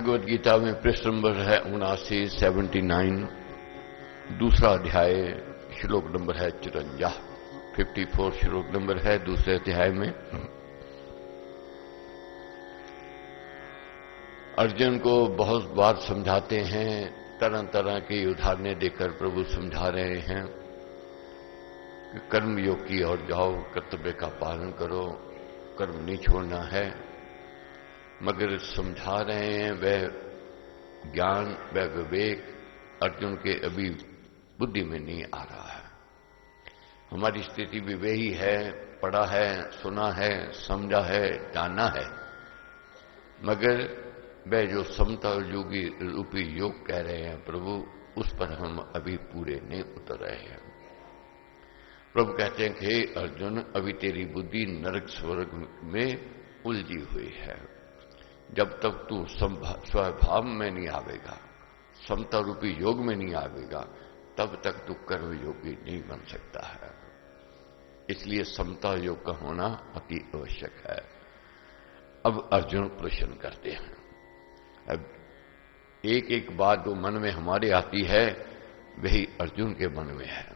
भगवद गीता में पृष्ठ नंबर है 79, दूसरा अध्याय, श्लोक नंबर है 54, 54 श्लोक नंबर है दूसरे अध्याय में। अर्जुन को बहुत बार समझाते हैं, तरह तरह की उदाहरणें देकर प्रभु समझा रहे हैं कि कर्म योग की ओर जाओ, कर्तव्य का पालन करो, कर्म नहीं छोड़ना है। मगर समझा रहे हैं वह ज्ञान, वह विवेक अर्जुन के अभी बुद्धि में नहीं आ रहा है। हमारी स्थिति भी वही है, पढ़ा है, सुना है, समझा है, जाना है, मगर वह जो समता योगी रूपी योग कह रहे हैं प्रभु, उस पर हम अभी पूरे नहीं उतर रहे हैं। प्रभु कहते हैं कि हे अर्जुन, अभी तेरी बुद्धि नरक स्वर्ग में उलझी हुई है। जब तक तू स्वभाव में नहीं आवेगा, समता रूपी योग में नहीं आवेगा, तब तक तू कर्म योगी नहीं बन सकता है। इसलिए समता योग का होना अति आवश्यक है। अब अर्जुन प्रश्न करते हैं। अब एक एक बात जो मन में हमारे आती है वही अर्जुन के मन में है,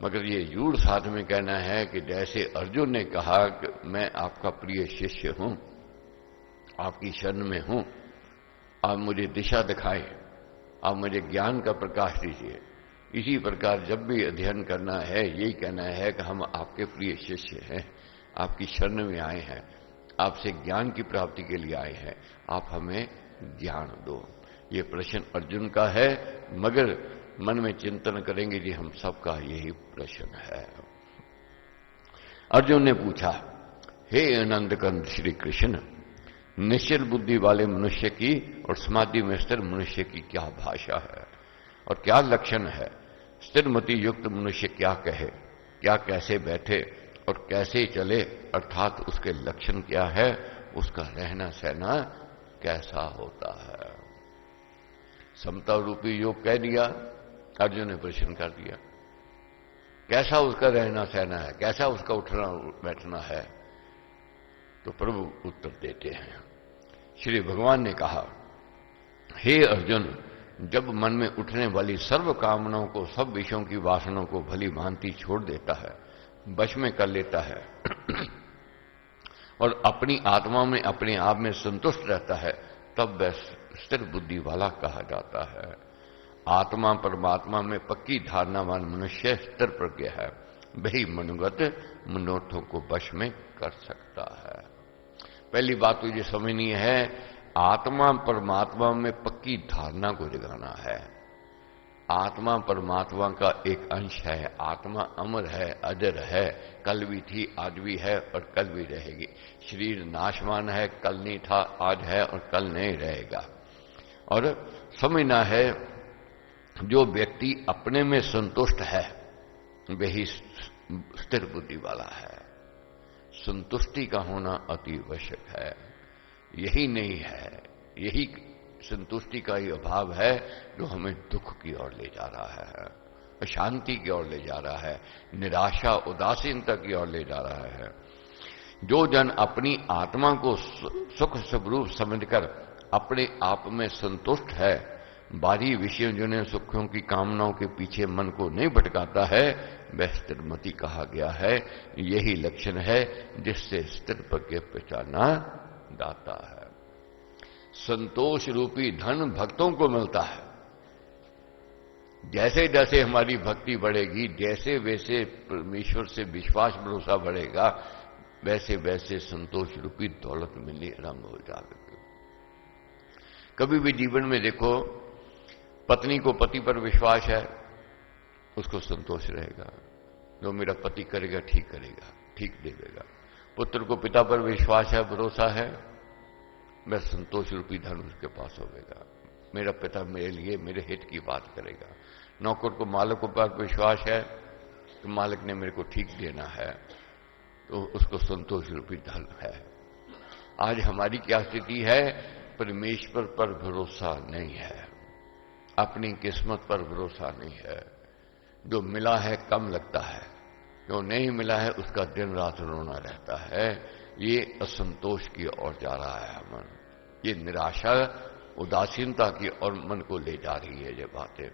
मगर ये यूढ़ साध में कहना है कि जैसे अर्जुन ने कहा कि मैं आपका प्रिय शिष्य हूं, आपकी शरण में हूं, आप मुझे दिशा दिखाएं, आप मुझे ज्ञान का प्रकाश दीजिए। इसी प्रकार जब भी अध्ययन करना है, यही कहना है कि हम आपके प्रिय शिष्य हैं, आपकी शरण में आए हैं, आपसे ज्ञान की प्राप्ति के लिए आए हैं, आप हमें ज्ञान दो। ये प्रश्न अर्जुन का है, मगर मन में चिंतन करेंगे जी हम सबका यही प्रश्न है। अर्जुन ने पूछा, हे आनंद कंद श्री कृष्ण, निश्चल बुद्धि वाले मनुष्य की और समाधि में स्थिर मनुष्य की क्या भाषा है और क्या लक्षण है? स्थिर मति युक्त मनुष्य क्या कहे, क्या कैसे बैठे और कैसे चले, अर्थात उसके लक्षण क्या है, उसका रहना सहना कैसा होता है? समता रूपी योग कह दिया, अर्जुन ने प्रश्न कर दिया, कैसा उसका रहना सहना है, कैसा उसका उठना बैठना है? तो प्रभु उत्तर देते हैं। श्री भगवान ने कहा, हे अर्जुन, जब मन में उठने वाली सर्व कामनाओं को, सब विषयों की वासनाओं को भली भांति छोड़ देता है, वश में कर लेता है और अपनी आत्मा में अपने आप में संतुष्ट रहता है, तब वह स्थिर बुद्धि वाला कहा जाता है। आत्मा परमात्मा में पक्की धारणावान मनुष्य स्थिर प्रज्ञ है, वही मनोगत मनोरथों को वश में कर सकता है। पहली बात तो ये समझनी है, आत्मा परमात्मा में पक्की धारणा को जगाना है। आत्मा परमात्मा का एक अंश है, आत्मा अमर है, अजर है, कल भी थी, आज भी है और कल भी रहेगी। शरीर नाशवान है, कल नहीं था, आज है और कल नहीं रहेगा। और समझना है, जो व्यक्ति अपने में संतुष्ट है वही स्थिर बुद्धि वाला है। संतुष्टि का होना अति आवश्यक है। यही नहीं है, यही संतुष्टि का ही अभाव है जो हमें दुख की ओर ले जा रहा है, अशांति की ओर ले जा रहा है, निराशा उदासीनता की ओर ले जा रहा है। जो जन अपनी आत्मा को सुख स्वरूप समझकर अपने आप में संतुष्ट है, बाहरी विषयों जिन्हें सुखों की कामनाओं के पीछे मन को नहीं भटकाता है, वह स्थिरमति कहा गया है। यही लक्षण है जिससे स्थिर प्रज्ञ पहचाना जाता है। संतोष रूपी धन भक्तों को मिलता है। जैसे जैसे हमारी भक्ति बढ़ेगी, जैसे वैसे परमेश्वर से विश्वास भरोसा बढ़ेगा, वैसे वैसे संतोष रूपी दौलत मिलनी आरंभ हो जाएगी। कभी भी जीवन में देखो, पत्नी को पति पर विश्वास है, उसको संतोष रहेगा, जो मेरा पति करेगा ठीक करेगा, ठीक देगा। पुत्र को पिता पर विश्वास है, भरोसा है, वह संतोष रूपी धन उसके पास होगा, मेरा पिता मेरे लिए मेरे हित की बात करेगा। नौकर को मालिक पर विश्वास है कि मालिक ने मेरे को ठीक देना है, तो उसको संतोष रूपी धन है। आज हमारी क्या स्थिति है? परमेश्वर पर भरोसा नहीं है, अपनी किस्मत पर भरोसा नहीं है। जो मिला है कम लगता है, जो नहीं मिला है उसका दिन रात रोना रहता है। ये असंतोष की ओर जा रहा है मन, ये निराशा उदासीनता की और मन को ले जा रही है ये बातें।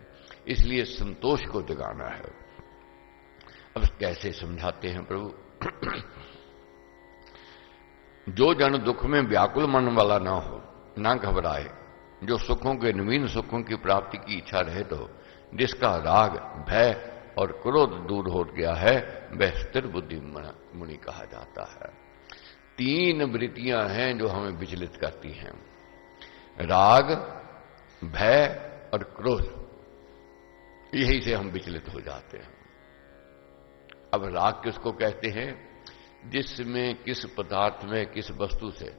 इसलिए संतोष को जगाना है। अब कैसे समझाते हैं प्रभु? जो जन दुख में व्याकुल मन वाला ना हो, ना घबराए, जो सुखों के नवीन सुखों की प्राप्ति की इच्छा रहे, तो जिसका राग, भय और क्रोध दूर हो गया है, वह स्थिर बुद्धि मुनि कहा जाता है। 3 वृत्तियां हैं जो हमें विचलित करती हैं, राग, भय और क्रोध। यही से हम विचलित हो जाते हैं। अब राग किसको कहते हैं? जिसमें किस पदार्थ में, किस वस्तु से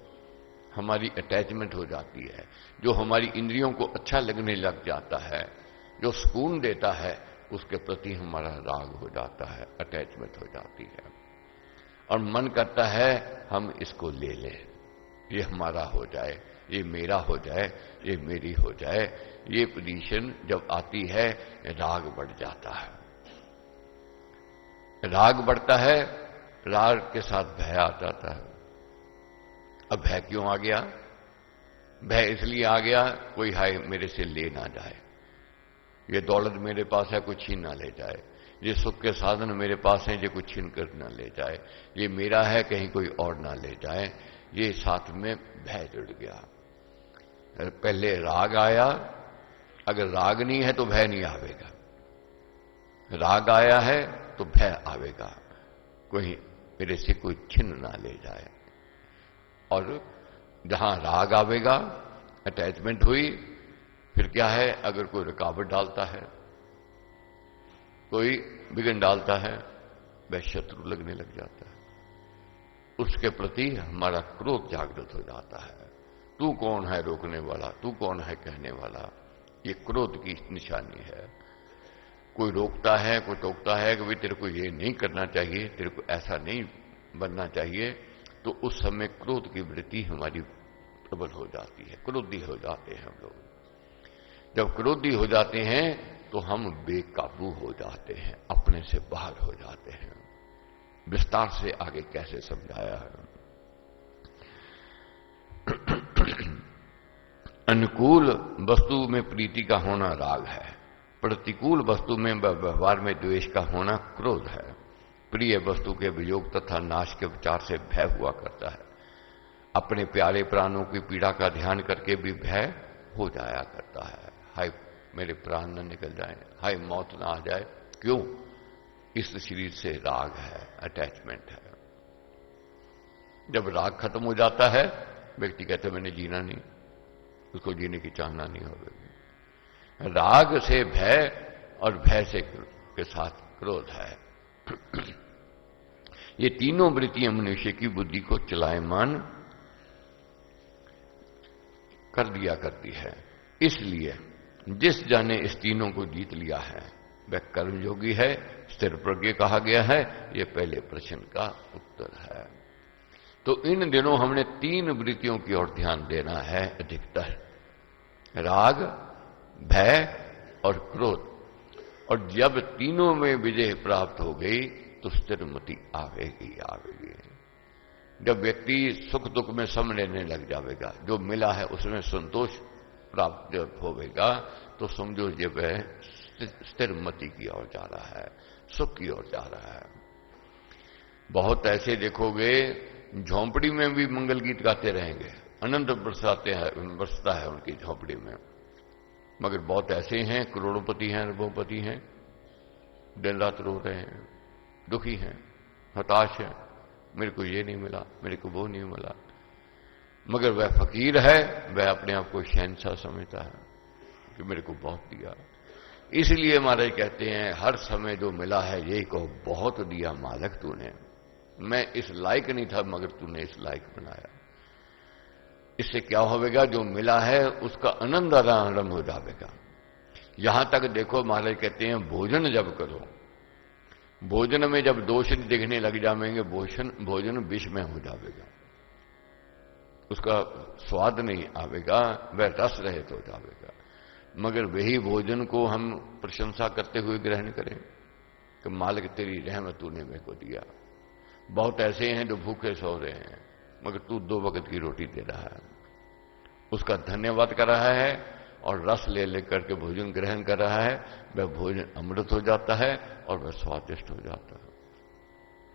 हमारी अटैचमेंट हो जाती है, जो हमारी इंद्रियों को अच्छा लगने लग जाता है, जो सुकून देता है, उसके प्रति हमारा राग हो जाता है, अटैचमेंट हो जाती है। और मन करता है हम इसको ले लें, ये हमारा हो जाए, ये मेरा हो जाए, ये मेरी हो जाए। ये पोजीशन जब आती है, राग बढ़ जाता है। राग बढ़ता है, राग के साथ भय आ जाता है। अब भय क्यों आ गया? भय इसलिए आ गया, कोई हाय मेरे से ले ना जाए, ये दौलत मेरे पास है, कुछ छीन ना ले जाए, ये सुख के साधन मेरे पास हैं, ये कुछ छीन कर ना ले जाए, ये मेरा है, कहीं कोई और ना ले जाए। ये साथ में भय जुड़ गया। पहले राग आया, अगर राग नहीं है तो भय नहीं आवेगा, राग आया है तो भय आवेगा, कोई मेरे से कोई छीन ना ले जाए। और जहां राग आवेगा, अटैचमेंट हुई, फिर क्या है? अगर कोई रुकावट डालता है, कोई विघ्न डालता है, वह शत्रु लगने लग जाता है। उसके प्रति हमारा क्रोध जागृत हो जाता है। तू कौन है रोकने वाला, तू कौन है कहने वाला? ये क्रोध की निशानी है। कोई रोकता है, कोई टोकता है कि भाई तेरे को ये नहीं करना चाहिए, तेरे को ऐसा नहीं बनना चाहिए, तो उस समय क्रोध की वृत्ति हमारी प्रबल हो जाती है, क्रोधी हो जाते हैं हम लोग। जब क्रोधी हो जाते हैं तो हम बेकाबू हो जाते हैं, अपने से बाहर हो जाते हैं। विस्तार से आगे कैसे समझाया है? अनुकूल वस्तु में प्रीति का होना राग है, प्रतिकूल वस्तु में व्यवहार में द्वेष का होना क्रोध है। प्रिय वस्तु के वियोग तथा नाश के विचार से भय हुआ करता है। अपने प्यारे प्राणों की पीड़ा का ध्यान करके भी भय हो जाया करता है। हाय मेरे प्राण न निकल जाए, हाय मौत ना आ जाए। क्यों? इस शरीर से राग है, अटैचमेंट है। जब राग खत्म हो जाता है, व्यक्ति कहता है मैंने जीना नहीं, उसको जीने की चाहना नहीं होगी। राग से भय और भय से के साथ क्रोध है। ये तीनों वृत्तियां मनुष्य की बुद्धि को चलायमान कर दिया करती है। इसलिए जिस जन ने इस तीनों को जीत लिया है वह कर्मयोगी है, स्थिर प्रज्ञ कहा गया है। यह पहले प्रश्न का उत्तर है। तो इन दिनों हमने 3 वृत्तियों की ओर ध्यान देना है अधिकतर, राग, भय और क्रोध। और जब तीनों में विजय प्राप्त हो गई तो स्थिरमति आवेगी। जब व्यक्ति सुख दुख में सम लेने लग जाएगा, जो मिला है उसमें संतोष प्राप्त जब होगा, तो समझो ये वह स्थिरमति की ओर जा रहा है, सुख की ओर जा रहा है। बहुत ऐसे देखोगे झोंपड़ी में भी मंगल गीत गाते रहेंगे, आनंद बरसता है उनकी झोंपड़ी में। मगर बहुत ऐसे हैं, करोड़पति हैं, अरबोपति हैं, दिन रात रो रहे हैं, दुखी हैं, हताश हैं, मेरे को ये नहीं मिला, मेरे को वो नहीं मिला। मगर वह फकीर है, वह अपने आप को शहंशाह समझता है कि मेरे को बहुत दिया। इसलिए महाराज कहते हैं हर समय जो मिला है यही कहो बहुत दिया मालिक तूने, मैं इस लायक नहीं था मगर तूने इस लायक बनाया। इससे क्या होगा? जो मिला है उसका आनंद आरंभ हो जाएगा। यहां तक देखो महाराज कहते हैं भोजन जब करो, भोजन में जब दोष दिखने लग जाएंगे, भोजन विष में हो जाएगा, उसका स्वाद नहीं आवेगा, वह रस रहित हो जाएगा। मगर वही भोजन को हम प्रशंसा करते हुए ग्रहण करें कि मालिक तेरी रहमत तूने मेरे को दिया। बहुत ऐसे हैं जो भूखे सो रहे हैं मगर तू 2 वक्त की रोटी दे रहा है, उसका धन्यवाद कर रहा है और रस ले लेकर के भोजन ग्रहण कर रहा है, वह भोजन अमृत हो जाता है और वह स्वादिष्ट हो जाता है,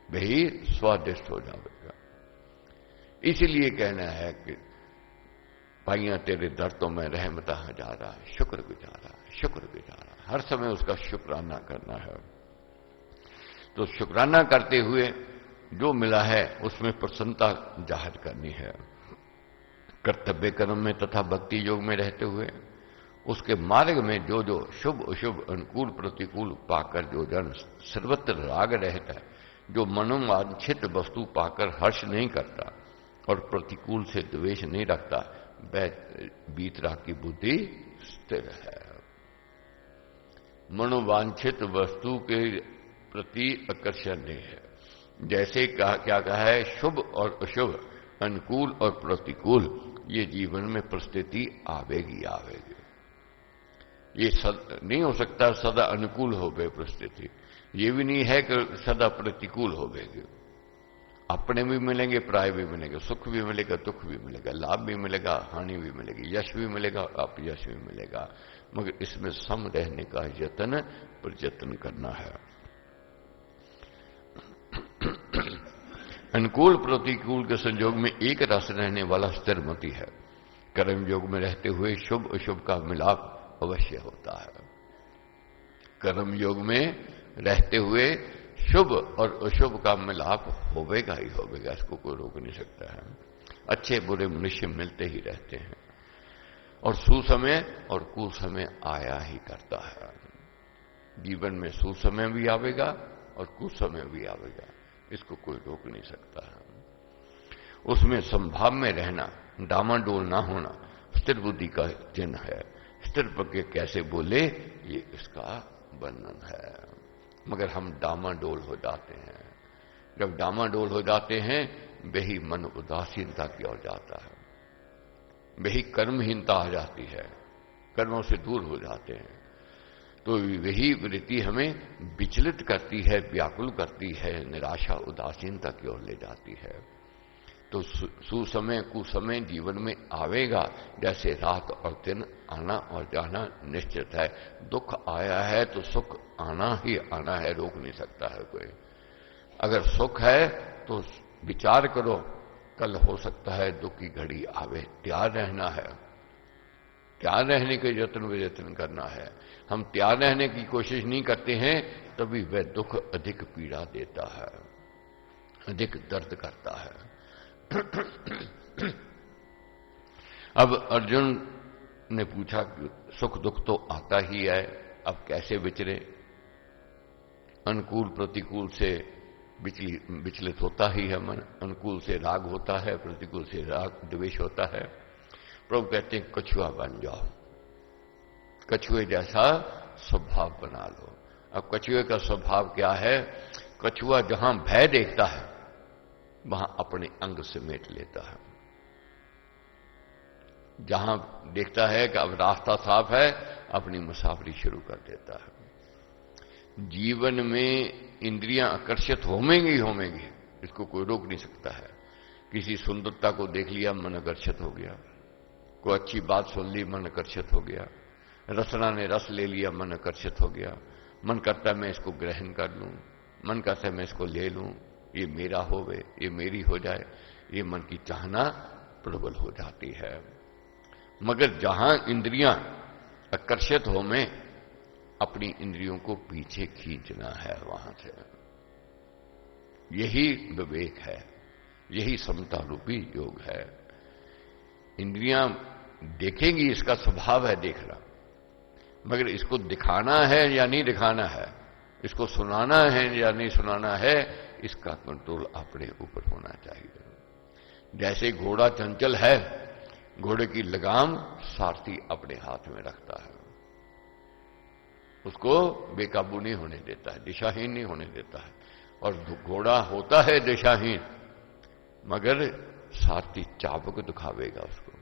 वही स्वादिष्ट हो जाएगा। इसीलिए कहना है कि भाइयां तेरे दर्दों में रहमता हजारा, शुक्रगुजारा शुक्रगुजारा, हर समय उसका शुक्राना करना है। तो शुक्राना करते हुए जो मिला है उसमें प्रसन्नता जाहिर करनी है। कर्तव्य कर्म में तथा भक्ति योग में रहते हुए उसके मार्ग में जो जो शुभ अशुभ अनुकूल प्रतिकूल पाकर जो जन सर्वत्र राग रहता है, जो मनोवांछित वस्तु पाकर हर्ष नहीं करता और प्रतिकूल से द्वेष नहीं रखता, वह बीतराग की बुद्धि स्थिर है। मनोवांछित वस्तु के प्रति आकर्षण नहीं है। जैसे क्या कहा है, शुभ और अशुभ, अनुकूल और प्रतिकूल, ये जीवन में परिस्थिति आवेगी आवेगी। ये नहीं हो सकता सदा अनुकूल हो गए परिस्थिति, ये भी नहीं है कि सदा प्रतिकूल हो गएगी। अपने भी मिलेंगे, पराये भी मिलेंगे, सुख भी मिलेगा, दुख भी मिलेगा, लाभ भी मिलेगा, हानि भी मिलेगी, यश भी मिलेगा, अपयश भी मिलेगा, मगर इसमें सम रहने का यत्न प्रयत्न करना है। अनुकूल प्रतिकूल के संयोग में एक रस रहने वाला स्थिरमति है। कर्म योग में रहते हुए शुभ अशुभ का मिलाप अवश्य होता है। कर्म योग में रहते हुए शुभ और अशुभ का मिलाप होवेगा ही होवेगा, इसको कोई रोक नहीं सकता है। अच्छे बुरे मनुष्य मिलते ही रहते हैं और सुसमय और कुसमय आया ही करता है। जीवन में सुसमय भी आवेगा और कुसमय भी आवेगा, इसको कोई रोक नहीं सकता है। उसमें संभाव में रहना, डामाडोल ना होना स्थिर बुद्धि का चिन्ह है। स्थिर प्रज्ञ कैसे बोले, ये इसका वर्णन है। मगर हम डामाडोल हो जाते हैं। जब डामाडोल हो जाते हैं, वही मन उदासीनता की ओर जाता है, वही कर्महीनता आ जाती है, कर्मों से दूर हो जाते हैं। तो वही वृत्ति हमें विचलित करती है, व्याकुल करती है, निराशा उदासीनता की ओर ले जाती है। तो सुसमय कुसमय जीवन में आवेगा, जैसे रात और दिन आना और जाना निश्चित है। दुख आया है तो सुख आना ही आना है, रोक नहीं सकता है कोई। अगर सुख है तो विचार करो, कल हो सकता है दुख की घड़ी आवे, तैयार रहना है, तैयार रहने के यत्न वियत्न करना है। हम तैयार रहने की कोशिश नहीं करते हैं, तभी वह दुख अधिक पीड़ा देता है, अधिक दर्द करता है। अब अर्जुन ने पूछा कि सुख दुख तो आता ही है, अब कैसे विचरे? अनुकूल प्रतिकूल से विचलित होता ही है मन। अनुकूल से राग होता है, प्रतिकूल से राग द्वेष होता है। प्रभु कहते हैं कछुआ बन जाओ, कछुए जैसा स्वभाव बना लो। अब कछुए का स्वभाव क्या है? कछुआ जहां भय देखता है वहां अपने अंग समेट लेता है। जहां देखता है कि अब रास्ता साफ है, अपनी मुसाफरी शुरू कर देता है। जीवन में इंद्रियां आकर्षित होंगी होंगी, इसको कोई रोक नहीं सकता है। किसी सुंदरता को देख लिया, मन आकर्षित हो गया। कोई अच्छी बात सुन ली, मन आकर्षित हो गया। रसना ने रस ले लिया, मन आकर्षित हो गया। मन करता है मैं इसको ग्रहण कर लूं, मन करता है मैं इसको ले लूं, ये मेरा होवे, ये मेरी हो जाए, ये मन की चाहना प्रबल हो जाती है। मगर जहां इंद्रियां आकर्षित हो में अपनी इंद्रियों को पीछे खींचना है वहां से। यही विवेक है, यही समता रूपी योग है। इंद्रियां देखेंगी, इसका स्वभाव है देखना, मगर इसको दिखाना है या नहीं दिखाना है, इसको सुनाना है या नहीं सुनाना है, इसका कंट्रोल अपने ऊपर होना चाहिए। जैसे घोड़ा चंचल है, घोड़े की लगाम सारथी अपने हाथ में रखता है, उसको बेकाबू नहीं होने देता है, दिशाहीन नहीं होने देता है। और घोड़ा होता है दिशाहीन, मगर सारथी चाबुक दिखावेगा, उसको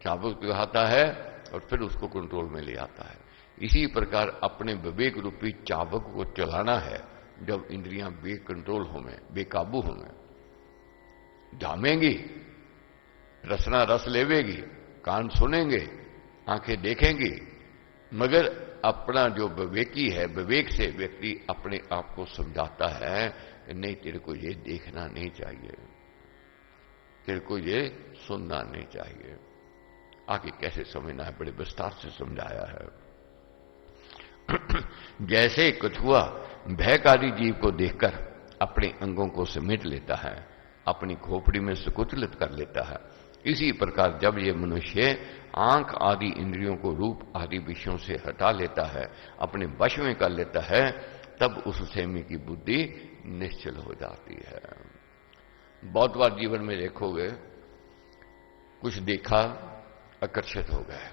चाबुक दिखाता है और फिर उसको कंट्रोल में ले आता है। इसी प्रकार अपने विवेक रूपी चाबुक को चलाना है। जब इंद्रियां बेकंट्रोल हो में, बेकाबू हो में, जामेंगी रसना रस लेवेगी, कान सुनेंगे, आंखें देखेंगी, मगर अपना जो विवेकी है, विवेक से व्यक्ति अपने आप को समझाता है कि नहीं, तेरे को ये देखना नहीं चाहिए, तेरे को ये सुनना नहीं चाहिए। आगे कैसे समझना है, बड़े विस्तार से समझाया है। जैसे कछुआ भयकारी जीव को देखकर अपने अंगों को समेट लेता है, अपनी खोपड़ी में सुकुचलित कर लेता है, इसी प्रकार जब ये मनुष्य आंख आदि इंद्रियों को रूप आदि विषयों से हटा लेता है, अपने वश में कर लेता है, तब उस सेमी की बुद्धि निश्चल हो जाती है। बहुत बार जीवन में देखोगे, कुछ देखा, आकर्षित हो गए,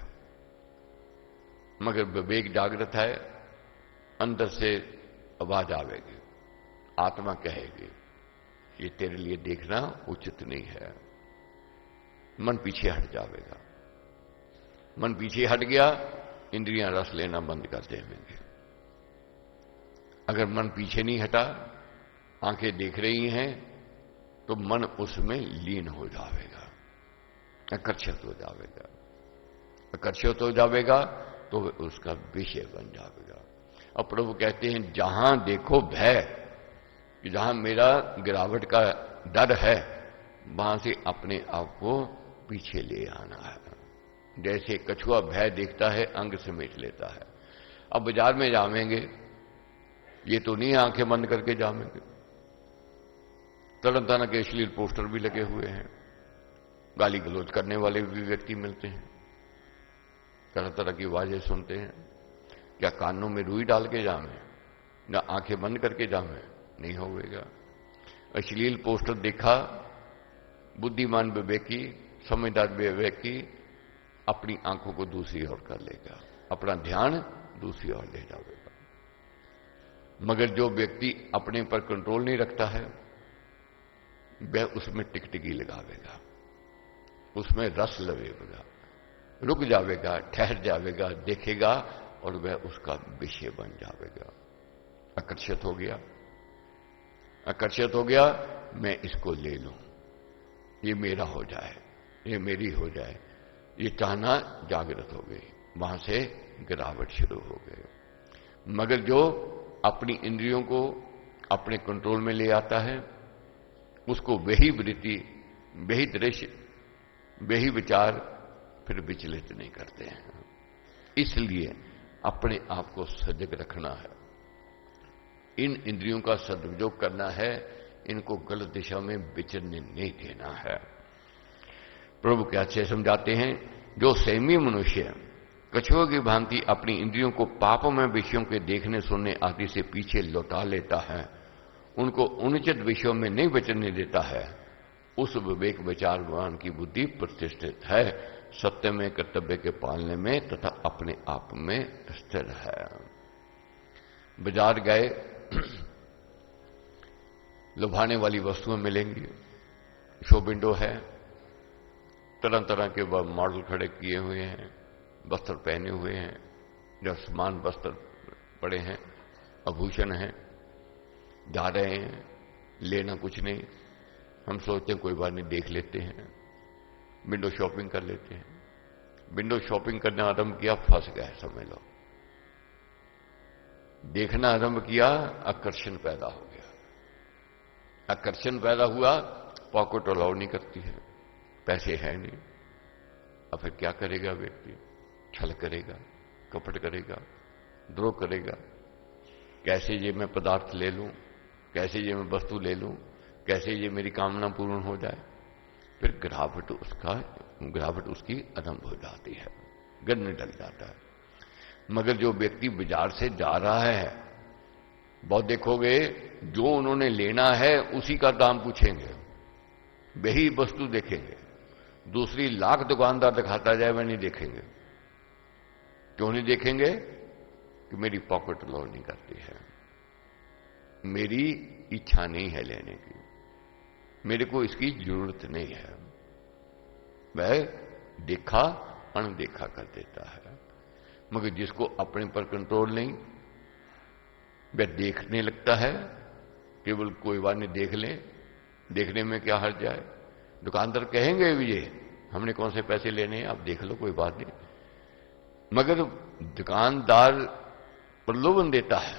मगर विवेक जागृत है, अंदर से आवाज आवेगी, आत्मा कहेगी ये तेरे लिए देखना उचित नहीं है। मन पीछे हट जाएगा, मन पीछे हट गया, इंद्रियां रस लेना बंद कर देंगे। अगर मन पीछे नहीं हटा, आंखें देख रही हैं, तो मन उसमें लीन हो जाएगा, आकर्षित हो जाएगा। आकर्षित हो जाएगा तो उसका विषय बन जाएगा। अब प्रभु कहते हैं जहां देखो भय, कि जहां मेरा गिरावट का डर है, वहां से अपने आप को पीछे ले आना है। जैसे कछुआ भय देखता है, अंग समेट लेता है। अब बाजार में जावेंगे, ये तो नहीं आंखें बंद करके जावेंगे, तरह तरह के अश्लील पोस्टर भी लगे हुए हैं, गाली गलौज करने वाले भी व्यक्ति मिलते हैं, तरह तरह की आवाजें सुनते हैं। क्या कानों में रुई डाल के जावें, या आंखें बंद करके जावें? नहीं होगा। अश्लील पोस्टर देखा, बुद्धिमान विवेकी, समझदार विवेकी अपनी आंखों को दूसरी ओर कर लेगा, अपना ध्यान दूसरी ओर ले जाएगा। मगर जो व्यक्ति अपने पर कंट्रोल नहीं रखता है, वह उसमें टिकटिकी लगावेगा, उसमें रस लगेगा, रुक जाएगा, ठहर जाएगा, देखेगा, और वह उसका विषय बन जाएगा। आकर्षित हो गया, आकर्षित हो गया, मैं इसको ले लूं, ये मेरा हो जाए, ये मेरी हो जाए, ये चाहना जागृत हो गई, वहां से गिरावट शुरू हो गई। मगर जो अपनी इंद्रियों को अपने कंट्रोल में ले आता है, उसको वही वृत्ति, वही दृश्य, वही विचार फिर विचलित नहीं करते हैं। इसलिए अपने आप को सजग रखना है, इन इंद्रियों का सदुपयोग करना है, इनको गलत दिशा में विचरने नहीं देना है। प्रभु क्या अच्छे समझाते हैं, जो संयमी मनुष्य कछुआ की भांति अपनी इंद्रियों को पापों में विषयों के देखने सुनने आदि से पीछे लौटा लेता है, उनको अनुचित विषयों में नहीं विचरने देता है, उस विवेक विचारवान की बुद्धि प्रतिष्ठित है, सत्य में, कर्तव्य के पालने में तथा अपने आप में स्थिर है। बाजार गए, लुभाने वाली वस्तुएं मिलेंगी, शो विंडो है, तरह तरह के मॉडल खड़े किए हुए हैं, वस्त्र पहने हुए हैं, जो समान वस्त्र पड़े हैं, आभूषण हैं, जा रहे हैं, लेना कुछ नहीं, हम सोचते हैं कोई बात नहीं, देख लेते हैं, विंडो शॉपिंग कर लेते हैं। विंडो शॉपिंग करना आरंभ किया, फंस गए, समझ लो। देखना आरंभ किया, आकर्षण पैदा हो गया, आकर्षण पैदा हुआ, पॉकेट अलाउ नहीं करती है, पैसे हैं नहीं, अब फिर क्या करेगा व्यक्ति? छल करेगा, कपट करेगा, द्रोह करेगा। कैसे ये मैं पदार्थ ले लूं, कैसे ये मैं वस्तु ले लूं, कैसे ये मेरी कामना पूर्ण हो जाए, फिर गिरावट उसकी आरंभ हो जाती है, गिरने लग जाता है। मगर जो व्यक्ति बाजार से जा रहा है, बहुत देखोगे, जो उन्होंने लेना है उसी का दाम पूछेंगे, वही वस्तु देखेंगे, दूसरी लाख दुकानदार दिखाता जाए वह नहीं देखेंगे। क्यों नहीं देखेंगे? कि मेरी पॉकेट अलाउ नहीं करती है, मेरी इच्छा नहीं है लेने की, मेरे को इसकी जरूरत नहीं है। वह देखा अनदेखा कर देता है। मगर जिसको अपने पर कंट्रोल नहीं, वह देखने लगता है, केवल कोई बात नहीं, देख लें, देखने में क्या हर्ज जाए। दुकानदार कहेंगे भी ये, हमने कौन से पैसे लेने हैं, आप देख लो, कोई बात नहीं। मगर दुकानदार प्रलोभन देता है,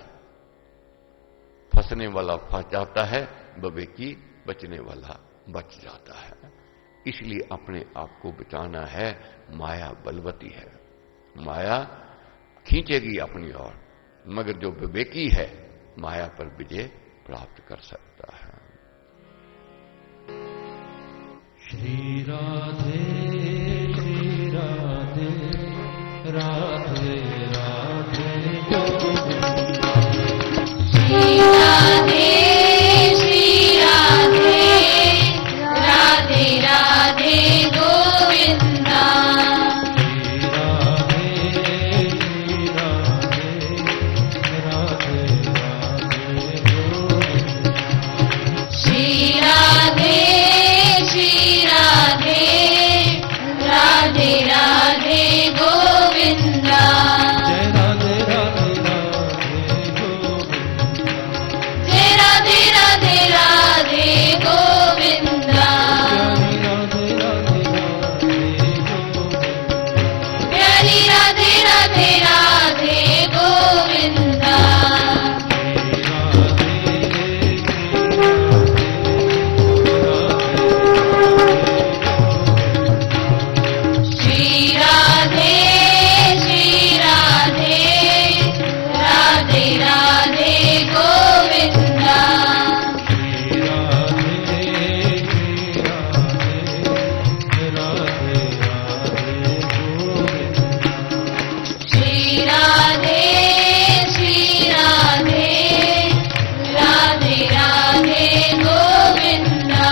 फंसने वाला फंस जाता है, बबेकी बचने वाला बच जाता है। इसलिए अपने आप को बचाना है। माया बलवती है, माया खींचेगी अपनी ओर, मगर जो विवेकी है माया पर विजय प्राप्त कर सकता है। श्री राधे राधे राधे गोविंद। श्री राधे राधे राधे गोविंदा। श्री राधे राधे राधे गोविंदा। जय राधे राधे राधे गोविंदा। प्यारी राधे राधे राधे गोविंदा। श्री राधे राधे राधे गोविंदा। श्री राधे राधे राधे गोविंदा।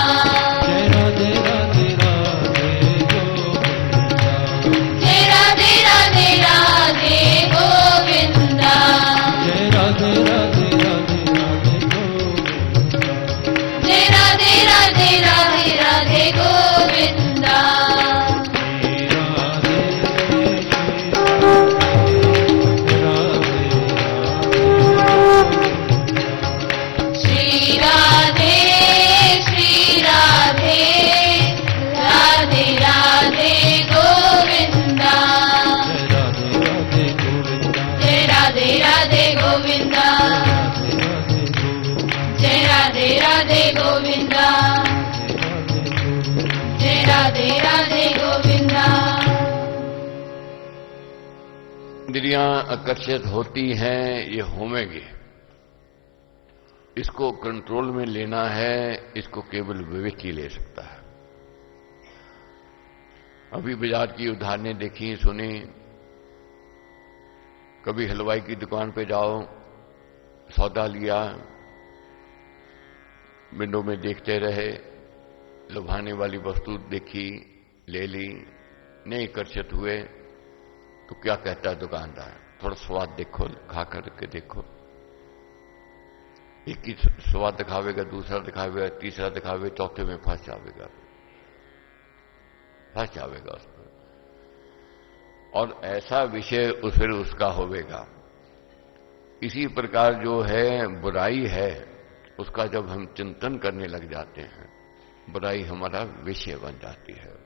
जय राधे राधे राधे गोविंदा। जय राधे राधे राधे राधे गोविंदा। श्री राधे राधे राधे गोविंदा। जय राधे राधे गोविंदा। जय राधे राधे गोविंदा। जय राधे राधे गोविंदा। इंद्रियां आकर्षित होती हैं, ये होंगे। इसको कंट्रोल में लेना है, इसको केवल विवेक ही ले सकता है। अभी बाजार की उदाहरणें देखी सुनी। कभी हलवाई की दुकान पे जाओ, सौदा लिया, विंडो में देखते रहे, लुभाने वाली वस्तु देखी, ले ली, नहीं आकर्षित हुए तो क्या कहता है दुकानदार, थोड़ा स्वाद देखो, खा करके देखो। एक ही स्वाद दिखावेगा, दूसरा दिखावेगा, तीसरा दिखावेगा, चौथे में फंस जाएगा उस पर। और ऐसा विषय फिर उसका होवेगा। इसी प्रकार जो है बुराई है, उसका जब हम चिंतन करने लग जाते हैं, बुराई हमारा विषय बन जाती है।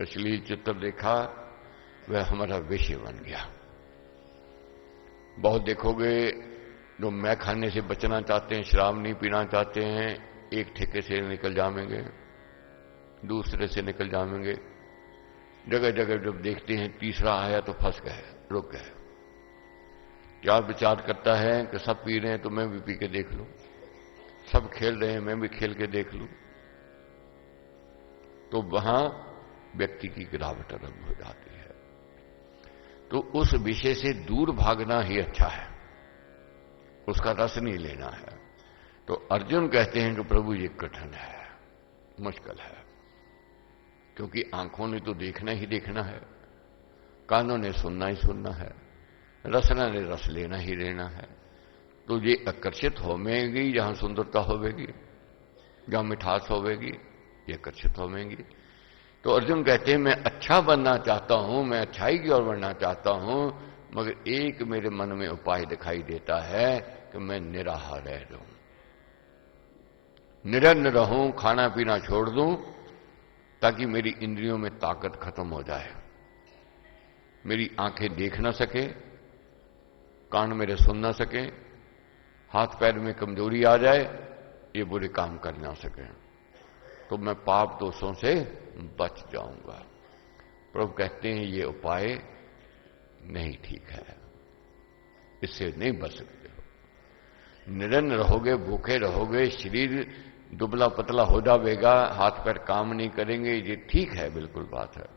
इसलिए चित्ररेखा वह हमारा विषय बन गया। बहुत देखोगे जो मैं खाने से बचना चाहते हैं, शराब नहीं पीना चाहते हैं, एक ठेके से निकल जाएंगे, दूसरे से निकल जाएंगे, जगह जगह जब देखते हैं तीसरा आया तो फंस गए, रुक गए। क्या विचार करता है कि सब पी रहे हैं तो मैं भी पी के देख लूं, सब खेल रहे हैं मैं भी खेल के देख लूं। तो वहां व्यक्ति की गिरावट आरंभ हो जाती है। तो उस विषय से दूर भागना ही अच्छा है, उसका रस नहीं लेना है। तो अर्जुन कहते हैं कि प्रभु ये कठिन है, मुश्किल है, क्योंकि आंखों ने तो देखना ही देखना है, कानों ने सुनना ही सुनना है, रसना ने रस लेना ही लेना है। तो ये आकर्षित होवेगी, जहां सुंदरता होवेगी, जहां मिठास होवेगी, ये आकर्षित होवेगी। तो अर्जुन कहते हैं मैं अच्छा बनना चाहता हूं, मैं अच्छाई की ओर बढ़ना चाहता हूं, मगर एक मेरे मन में उपाय दिखाई देता है कि मैं निराहार रहूं, निरन्न रहूं, खाना पीना छोड़ दूं ताकि मेरी इंद्रियों में ताकत खत्म हो जाए, मेरी आंखें देख ना सके, कान मेरे सुन ना सके, हाथ पैर में कमजोरी आ जाए, ये बुरे काम कर ना सके, तो मैं पाप दोषों से बच जाऊंगा। प्रभु कहते हैं ये उपाय नहीं ठीक है, इससे नहीं बच सकते हो। निरन्न रहोगे, भूखे रहोगे, शरीर दुबला पतला हो जाएगा, हाथ पैर काम नहीं करेंगे, ये ठीक है, बिल्कुल बात है।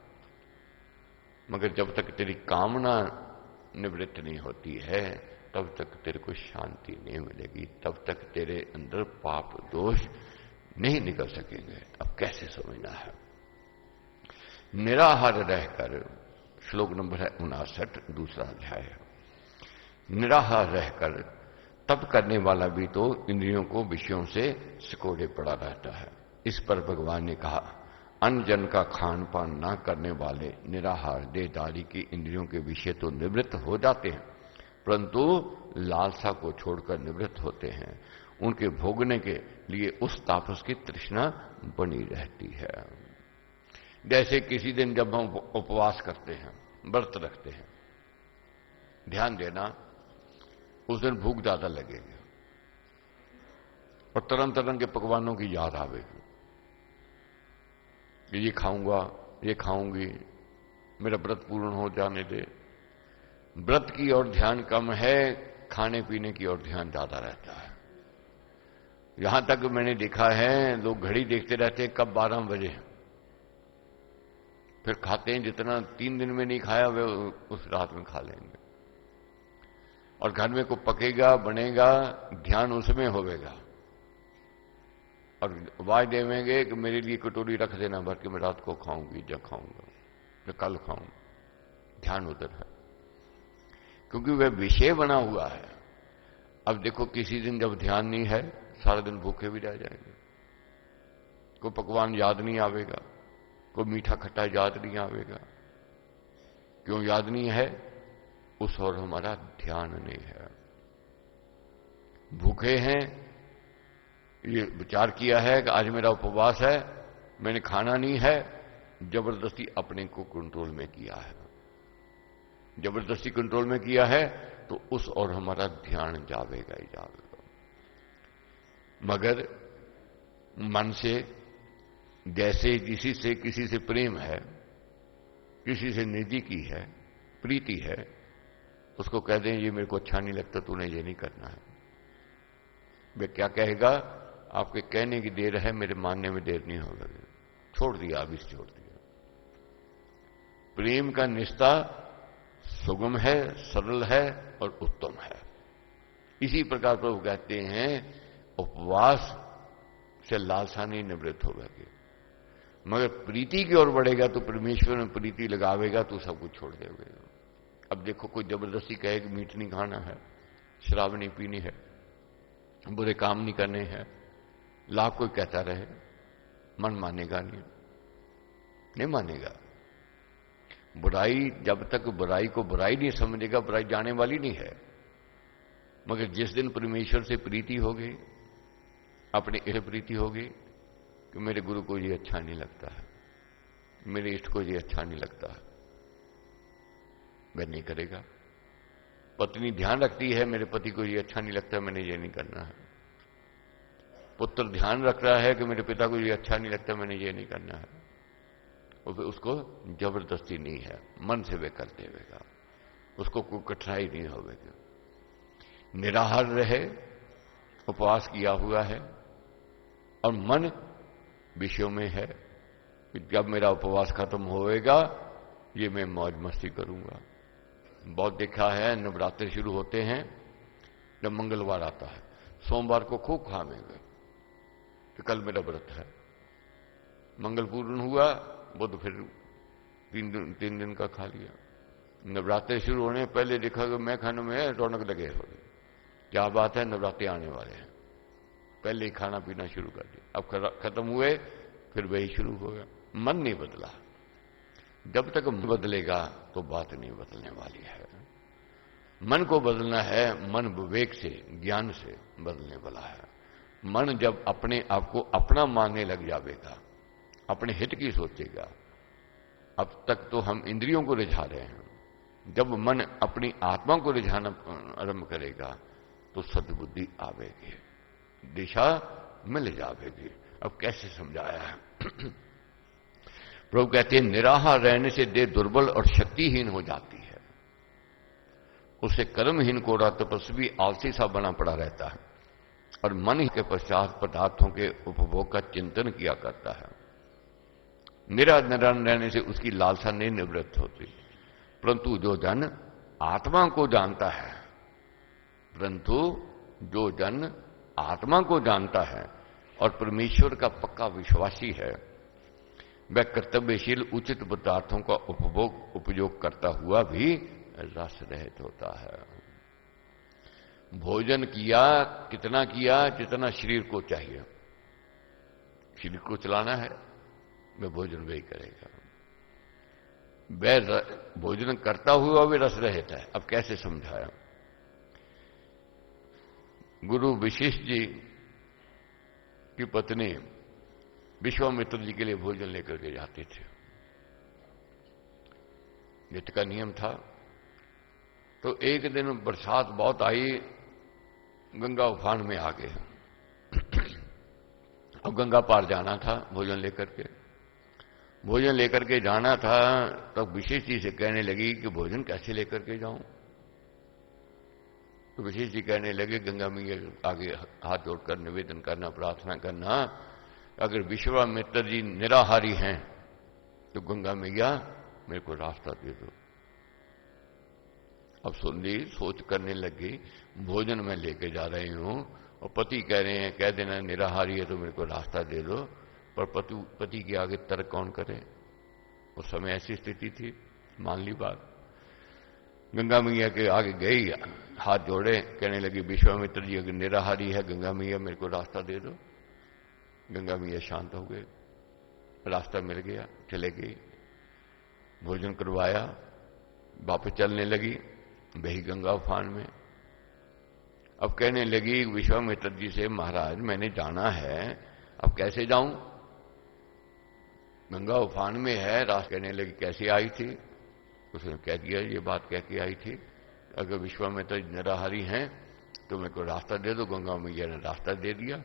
मगर जब तक तेरी कामना निवृत्त नहीं होती है तब तक तेरे को शांति नहीं मिलेगी, तब तक तेरे अंदर पाप दोष नहीं निकल सकेंगे। अब कैसे समझना है? निराहार रहकर, श्लोक नंबर है 59, दूसरा अध्याय। निराहार रहकर तप करने वाला भी तो इंद्रियों को विषयों से सिकोड़े पड़ा रहता है। इस पर भगवान ने कहा, अन्न जन का खान पान ना करने वाले निराहार देहधारी की इंद्रियों के विषय तो निवृत्त हो जाते हैं, परंतु लालसा को छोड़कर निवृत्त होते हैं। उनके भोगने के लिए उस तापस की तृष्णा बनी रहती है। जैसे किसी दिन जब हम उपवास करते हैं, व्रत रखते हैं, ध्यान देना, उस दिन भूख ज्यादा लगेगी और तरह तरह के पकवानों की याद आवेगी कि ये खाऊंगा, ये खाऊंगी, मेरा व्रत पूर्ण हो जाने दे। व्रत की ओर ध्यान कम है, खाने पीने की ओर ध्यान ज्यादा रहता है। यहां तक मैंने देखा है लोग घड़ी देखते रहते हैं कब 12 बजे, फिर खाते हैं जितना 3 दिन में नहीं खाया वे उस रात में खा लेंगे। और घर में को पकेगा बनेगा, ध्यान उसमें होगा, और आवाज देवेंगे कि मेरे लिए कटोरी रख देना भर के, मैं रात को खाऊंगी, जब खाऊंगा, मैं कल खाऊंगा। ध्यान उधर है क्योंकि वह विषय बना हुआ है। अब देखो किसी दिन जब ध्यान नहीं है, सारा दिन भूखे भी रह जाएंगे, कोई पकवान याद नहीं आवेगा, कोई मीठा खट्टा याद नहीं आवेगा। क्यों याद नहीं है? उस और हमारा ध्यान नहीं है। भूखे हैं, ये विचार किया है कि आज मेरा उपवास है, मैंने खाना नहीं है, जबरदस्ती अपने को कंट्रोल में किया है। जबरदस्ती कंट्रोल में किया है तो उस और हमारा ध्यान जावेगा ही जावेगा। मगर मन से जैसे किसी से प्रेम है, किसी से निधि की है, प्रीति है, उसको कह दें ये मेरे को अच्छा नहीं लगता, तूने ये नहीं करना है। वे क्या कहेगा? आपके कहने की देर है, मेरे मानने में देर नहीं होगा। छोड़ दिया, अभी छोड़ दिया। प्रेम का निष्ठा सुगम है, सरल है और उत्तम है। इसी प्रकार प्रभु कहते हैं उपवास से लालसा नहीं निवृत्त होगा, मगर प्रीति की ओर बढ़ेगा तो परमेश्वर में प्रीति लगावेगा तो सब कुछ छोड़ देगा। अब देखो कोई जबरदस्ती कहे कि मीठ नहीं खाना है, शराब नहीं पीनी है, बुरे काम नहीं करने हैं, लाख कोई कहता रहे, मन मानेगा नहीं मानेगा। बुराई, जब तक बुराई को बुराई नहीं समझेगा, बुराई जाने वाली नहीं है। मगर जिस दिन परमेश्वर से प्रीति होगी, अपने इष्ट प्रीति होगी कि मेरे गुरु को ये अच्छा नहीं लगता है, मेरे इष्ट को ये अच्छा नहीं लगता है, वह नहीं करेगा। पत्नी ध्यान रखती है मेरे पति को ये अच्छा नहीं लगता, मैंने ये नहीं करना है। पुत्र ध्यान रख रहा है कि मेरे पिता को ये अच्छा नहीं लगता, मैंने ये नहीं करना है। और उसको जबरदस्ती नहीं है, मन से वे कर देगा, उसको कोई कठिनाई नहीं होगी। निराहार रहे, उपवास किया हुआ है और मन विषयों में है कि जब मेरा उपवास खत्म होएगा ये मैं मौज मस्ती करूंगा। बहुत देखा है, नवरात्रि शुरू होते हैं, जब मंगलवार आता है, सोमवार को खूब खाएंगे कि कल मेरा व्रत है। मंगल पूर्ण हुआ, बुध फिर 3 दिन का खा लिया। नवरात्रि शुरू होने पहले देखा कि मैं खाने में रौनक लगे हो गई, क्या बात है, नवरात्रि आने वाले हैं, पहले ही खाना पीना शुरू कर दिया। अब खत्म हुए फिर वही शुरू हो गया। मन नहीं बदला, जब तक बदलेगा तो बात नहीं बदलने वाली है। मन को बदलना है, मन विवेक से, ज्ञान से बदलने वाला है। मन जब अपने आप को अपना मानने लग जाएगा अपने हित की सोचेगा। अब तक तो हम इंद्रियों को रिझा रहे हैं, जब मन अपनी आत्मा को रिझाना आरंभ करेगा तो सद्बुद्धि आवेगी, दिशा मिल जाएगी। अब कैसे समझाया है? प्रभु कहते हैं निराहार रहने से देह दुर्बल और शक्तिहीन हो जाती है, उसे कर्महीन कोरा तपस्वी आलसी सा बना पड़ा रहता है और मन के पश्चात पदार्थों के उपभोग का चिंतन किया करता है। निराहार रहने से उसकी लालसा नहीं निवृत्त होती, परंतु जो जन आत्मा को जानता है, परंतु जो जन आत्मा को जानता है और परमेश्वर का पक्का विश्वासी है, वह कर्तव्यशील उचित पदार्थों का उपयोग करता हुआ भी रस रहित होता है। भोजन किया, कितना किया? जितना शरीर को चाहिए। शरीर को चलाना है, वह भोजन वही करेगा। वह भोजन करता हुआ भी रस रहित है। अब कैसे समझाया? गुरु वशिष्ठ जी की पत्नी विश्वामित्र जी के लिए भोजन लेकर के जाते थे, नित्य का नियम था। तो एक दिन बरसात बहुत आई, गंगा उफान में आ गए। अब गंगा पार जाना था, भोजन लेकर के जाना था। तब विशेष जी से कहने लगी कि भोजन कैसे लेकर के जाऊं? तो विशेष जी कहने लगे गंगा मैया आगे हाथ जोड़कर निवेदन करना, प्रार्थना करना, अगर विश्वामित्र जी निराहारी हैं तो गंगा मैया मेरे को रास्ता दे दो। अब सुंदरी सोच करने लगी, भोजन में लेके जा रही हूं और पति कह रहे हैं कह देना निराहारी है तो मेरे को रास्ता दे दो, पर पति के आगे तर्क कौन करे? उस समय ऐसी स्थिति थी, मान ली बात। गंगा मैया के आगे गई, हाथ जोड़े, कहने लगी विश्वामित्र जी अगर निराहारी है गंगा मैया मेरे को रास्ता दे दो। गंगा मैया शांत हो गए, रास्ता मिल गया, चले गई, भोजन करवाया, वापस चलने लगी, वही गंगा उफान में। अब कहने लगी विश्वामित्र जी से महाराज मैंने जाना है, अब कैसे जाऊं? गंगा उफान में है। रास्ता कहने लगी कैसे आई थी? उसने कह दिया ये बात कह के आई थी, अगर विश्वामित्र निराहारी हैं तो मेरे को रास्ता दे दो। गंगा मैया ने रास्ता दे दिया।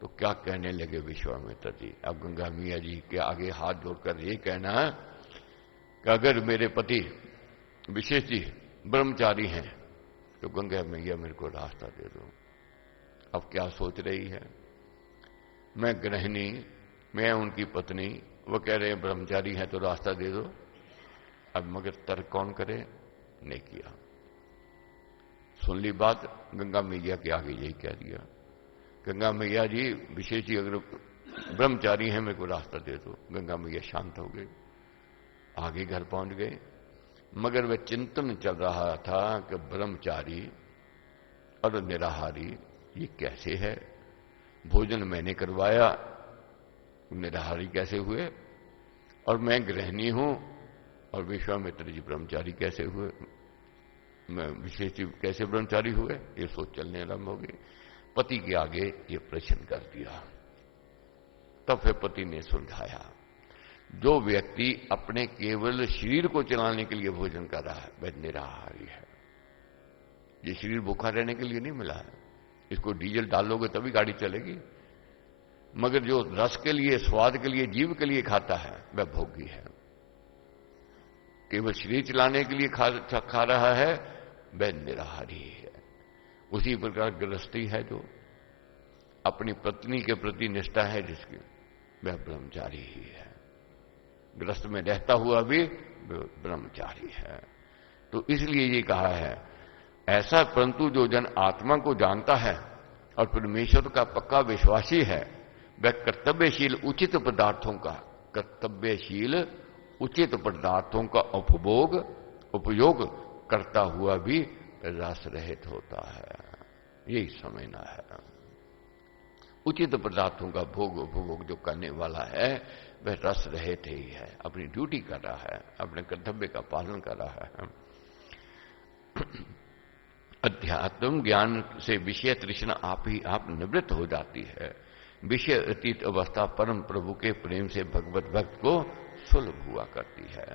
तो क्या कहने लगे विश्वामित्र जी? अब गंगा मैया जी के आगे हाथ जोड़कर ये कहना कि अगर मेरे पति विशेष जी ब्रह्मचारी हैं तो गंगा मैया मेरे को रास्ता दे दो। अब क्या सोच रही है? मैं गृहिणी, मैं उनकी पत्नी, वो कह रहे हैं ब्रह्मचारी हैं तो रास्ता दे दो। अब मगर तर्क कौन करे? नहीं किया। सुन ली बात, गंगा मैया के आगे यही कह दिया, गंगा मैया जी विशेष जी अगर ब्रह्मचारी हैं मेरे को रास्ता दे दो। गंगा मैया शांत हो गई, आगे घर पहुंच गए। मगर वह चिंतन चल रहा था कि ब्रह्मचारी और निराहारी ये कैसे है? भोजन मैंने करवाया, निराहारी कैसे हुए? और मैं गृहिणी हूं और विश्वामित्र जी ब्रह्मचारी कैसे हुए? मैं विशेष जी कैसे ब्रह्मचारी हुए? ये सोच चलने आरंभ हो गई। पति के आगे ये प्रश्न कर दिया। तब फिर पति ने सुलझाया, जो व्यक्ति अपने केवल शरीर को चलाने के लिए भोजन कर रहा है वह निराहारी है। ये शरीर भूखा रहने के लिए नहीं मिला है, इसको डीजल डालोगे तभी गाड़ी चलेगी। मगर जो रस के लिए, स्वाद के लिए, जीव के लिए खाता है वह भोगी है। केवल शरीर चलाने के लिए खा रहा है वह निराहारी है। उसी प्रकार गृहस्थी है जो अपनी पत्नी के प्रति निष्ठा है जिसकी, वह ब्रह्मचारी ही है। गृहस्थ में रहता हुआ भी ब्रह्मचारी है। तो इसलिए ये कहा है ऐसा, परंतु जो जन आत्मा को जानता है और परमेश्वर का पक्का विश्वासी है वह कर्तव्यशील उचित पदार्थों का उपयोग करता हुआ भी रस रहित होता है। यही समझना है। उचित पदार्थों का उपभोग जो करने वाला है वह रस रहित ही है, अपनी ड्यूटी कर रहा है, अपने कर्तव्य का पालन कर रहा है। अध्यात्म ज्ञान से विषय तृष्णा आप ही आप निवृत्त हो जाती है। विषय अतीत अवस्था परम प्रभु के प्रेम से भगवत भक्त को सुलभ हुआ करती है।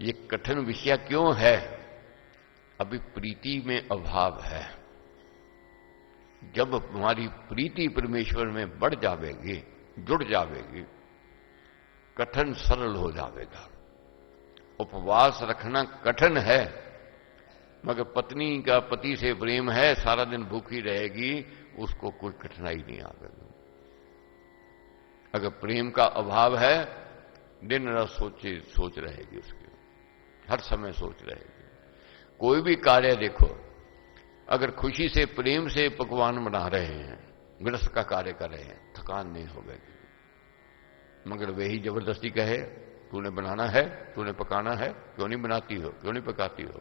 ये कठिन विषय क्यों है? अभी प्रीति में अभाव है। जब हमारी प्रीति परमेश्वर में बढ़ जावेगी, जुड़ जावेगी, कठिन सरल हो जाएगा। उपवास रखना कठिन है, मगर पत्नी का पति से प्रेम है, सारा दिन भूखी रहेगी, उसको कोई कठिनाई नहीं आवेगी। अगर प्रेम का अभाव है, दिन रात सोच रहेगी, उसकी हर समय सोच रहेगी। कोई भी कार्य देखो, अगर खुशी से प्रेम से पकवान बना रहे हैं, गृहस्थ का कार्य कर रहे हैं, थकान नहीं होगी। मगर वही जबरदस्ती कहे तूने बनाना है, तूने पकाना है, क्यों नहीं बनाती हो, क्यों नहीं पकाती हो,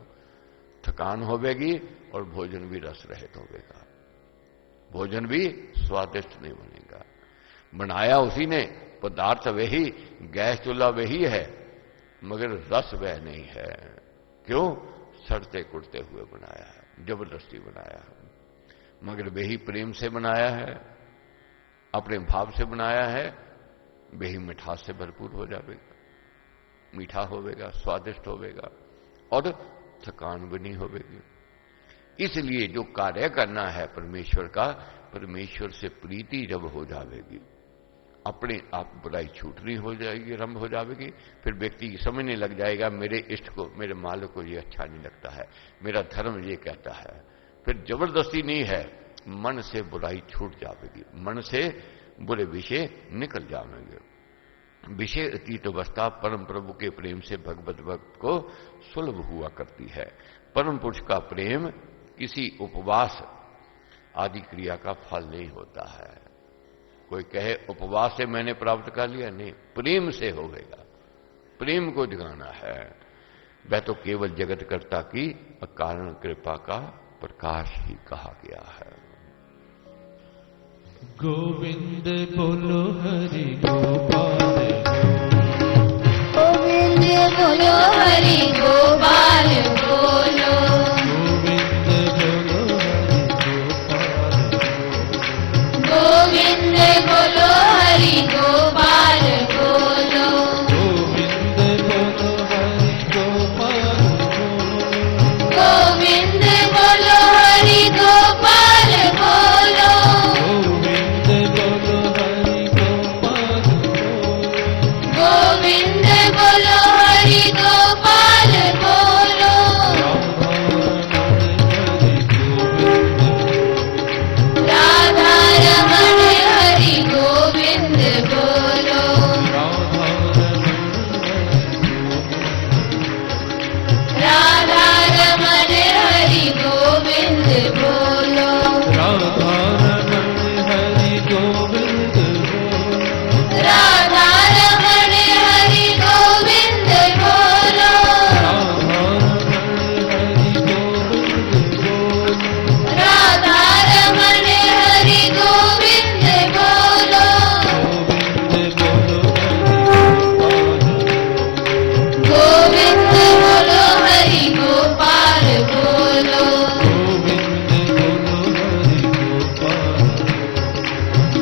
थकान होगी और भोजन भी रस रहित होगा, भोजन भी स्वादिष्ट नहीं बनेगा। बनाया उसी ने, पदार्थ वही, गैस चूल्हा वही है, मगर रस वह नहीं है। क्यों? सड़ते कुटते हुए बनाया है, जबरदस्ती बनाया है। मगर वही प्रेम से बनाया है, अपने भाव से बनाया है, वही मिठास से भरपूर हो जाएगा, मीठा होवेगा, स्वादिष्ट होवेगा और थकान भी नहीं होवेगी। इसलिए जो कार्य करना है परमेश्वर का, परमेश्वर से प्रीति जब हो जाएगी, अपने आप बुराई छूटनी हो जाएगी, आरंभ हो जाएगी। फिर व्यक्ति समझने लग जाएगा मेरे इष्ट को, मेरे मालिक को ये अच्छा नहीं लगता है, मेरा धर्म ये कहता है। फिर जबरदस्ती नहीं है, मन से बुराई छूट जाएगी, मन से बुरे विषय निकल जाएंगे। विषय अतीत अवस्था परम प्रभु के प्रेम से भगवत भक्त को सुलभ हुआ करती है। परम पुरुष का प्रेम किसी उपवास आदि क्रिया का फल नहीं होता है। कोई कहे उपवास से मैंने प्राप्त कर लिया, नहीं, प्रेम से होगा, प्रेम को दिखाना है। वह तो केवल जगतकर्ता की अकारण कृपा का प्रकाश ही कहा गया है। गोविंद बोलो हरि गोपाल, गोविंद बोलो हरि गोपाल बोलो, गोविंद बोलो हरि गोपाल, गोविंद बोलो हरि गोपाल बोलो, गोविंद बोलो हरि गोपाल बोलो, गोविंद बोलो हरि गोपाल बोलो, गोविंद बोलो हरि गोपाल बोलो, राधा राधा रमण हरि गोविंद बोलो, राधा राधा रमण हरि गोविंद बोलो, राधा रमण हरि गोविंद बोलो, राधा रमण हरि गोविंद बोलो, राधा रमण हरि गोविंद बोलो, गोविंद बोलो हरि गोपाल बोलो,